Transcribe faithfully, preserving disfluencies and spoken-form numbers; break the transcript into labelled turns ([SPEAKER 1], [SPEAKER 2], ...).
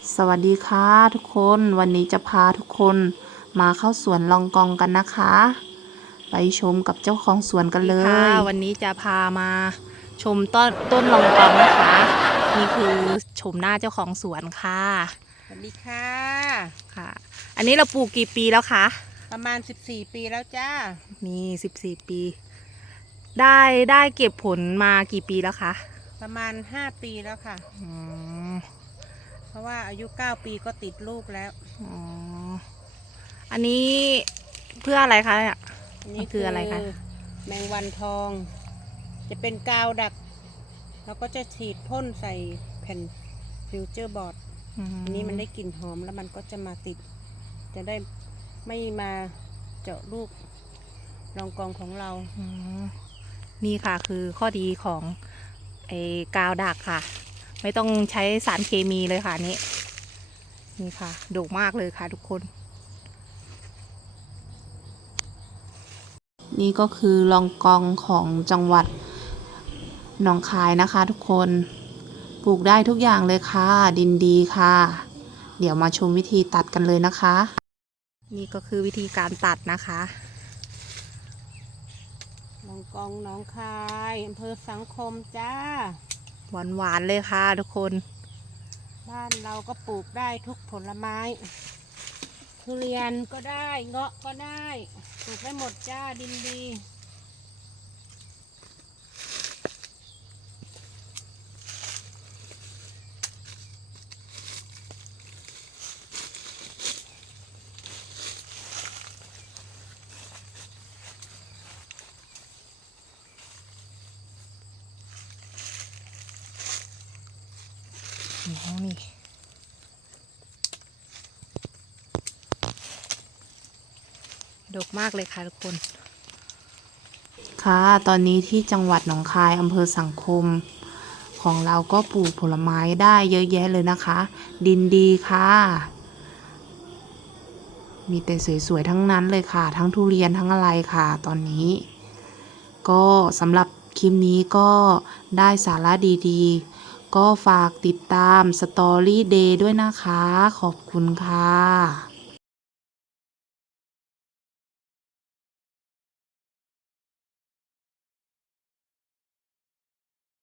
[SPEAKER 1] สวัสดีค่ะทุกคนวันนี้จะพาทุกคนมาเข้าสวนลองกองกันนะคะ ไปชมกับเจ้าของสวนกันเล
[SPEAKER 2] ค่ะ
[SPEAKER 1] ย
[SPEAKER 2] วันนี้จะพามาชมต้นต้นลองกองนะคะนี่คือชมหน้าเจ้าของสวนค่ะ
[SPEAKER 3] สวัสดีค่ะ
[SPEAKER 2] ค่ะ อันนี้เราปลูกกี่ปีแล้วคะ
[SPEAKER 3] ประมาณสิบสี่ปีแล้วจ้า
[SPEAKER 2] มีสิบสี่ปี ได้ได้เก็บผลมากี่ปีแล้วคะ
[SPEAKER 3] ประมาณห้าปีแล้วค่ะ
[SPEAKER 2] อืม
[SPEAKER 3] เพราะว่าอายุเก้าปีก็ติดลูกแล้ว
[SPEAKER 2] อ๋ออันนี้เพื่ออะไรคะเนี่ย
[SPEAKER 3] อัน
[SPEAKER 2] มั
[SPEAKER 3] นี้
[SPEAKER 2] นคืออะไรคะ
[SPEAKER 3] แมงวันทอง จะเป็นกาวดักเราก็จะฉีดพ่นใส่แผ่นฟิวเจอร์บอร์ดอันนี้มันได้กลิ่นหอมแล้วมันก็จะมาติด จะได้ไม่มาเจาะลูกรองกองของเรา
[SPEAKER 2] นี่ค่ะคือข้อดีของไอ้กาวดักค่ะ ไม่ต้องใช้สารเคมีเลยค่ะนี่นี่ค่ะโด่งมากเลยค่ะทุกคน
[SPEAKER 1] นี่ก็คือลองกองของจังหวัดหนองคายนะคะทุกคนปลูกได้ทุกอย่างเลยค่ะดินดีค่ะ เดี๋ยวมาชมวิธีตัดกันเลยนะคะ
[SPEAKER 2] นี่ก็คือวิธีการตัดนะคะ
[SPEAKER 3] ลองกองหนองคายอำเภอสังคมจ้า
[SPEAKER 2] หวานหวานเลยค่ะทุกคน
[SPEAKER 3] บ้านเราก็ปลูกได้ทุกผลไม้ทุเรียนก็ได้เงาะก็ได้ปลูกได้หมดจ้าดินดี
[SPEAKER 2] นี่ดกมากเลยค่ะทุกคน
[SPEAKER 1] ค่ะตอนนี้ที่จังหวัดหนองคายอำเภอสังคมของเราก็ปลูกผลไม้ได้เยอะแยะเลยนะคะ ดินดีค่ะ มีแต่สวยๆทั้งนั้นเลยค่ะทั้งทุเรียนทั้งอะไรค่ะตอนนี้ ก็สำหรับคลิปนี้ก็ได้สาระดีๆ ก็ฝากติดตามสตอรี่เดย์ด้วยนะคะ ขอบคุณค่ะ